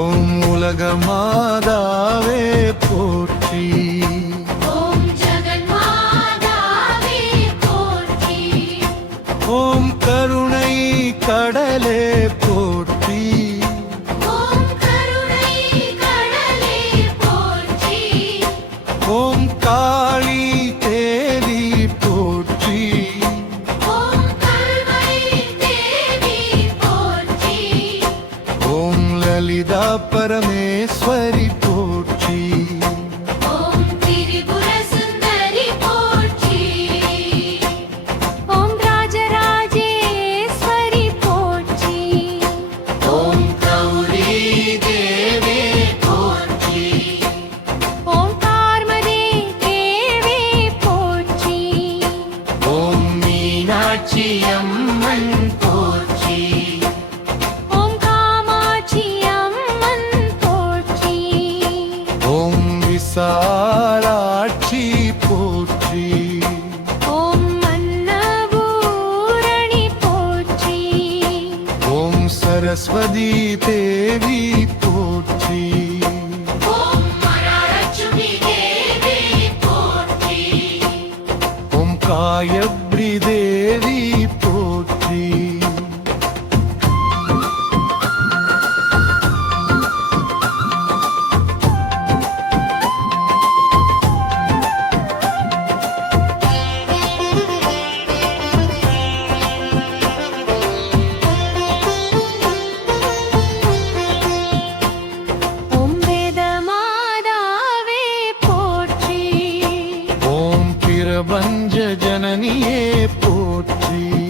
ஓம் உலக மாதாவே போற்றி. ലളിത പരമേശ്വരി சரஸ்வதி தேவி போற்றி ஓம் காய போற்றி.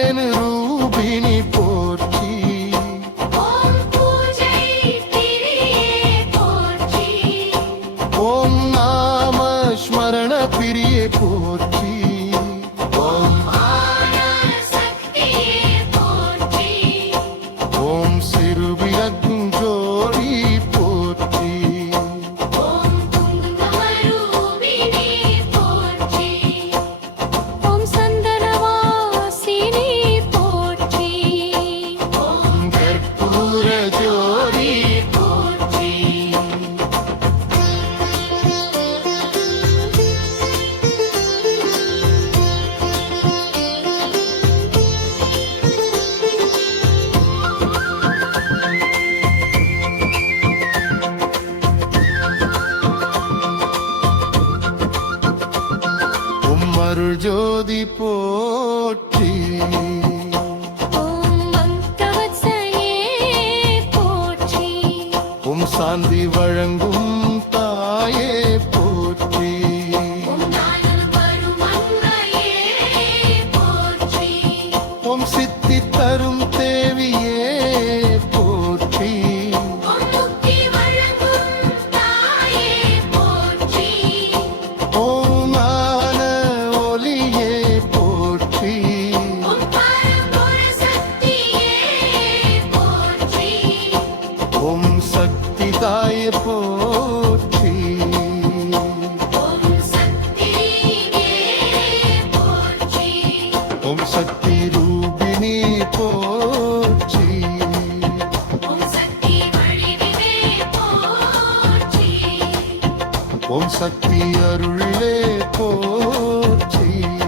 அருள் ஜோதி போற்றி. சாந்தி வழங்கும் சக்தி அருளே போற்றி.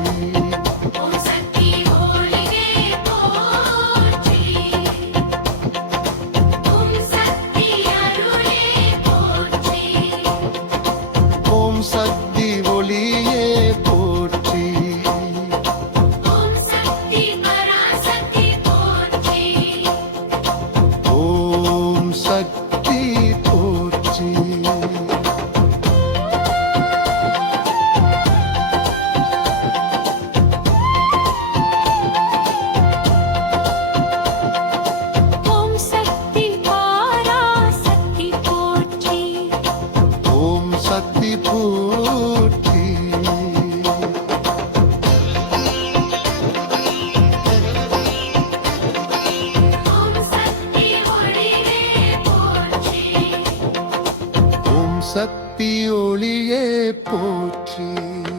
சக்தி ஒளியே போற்றி.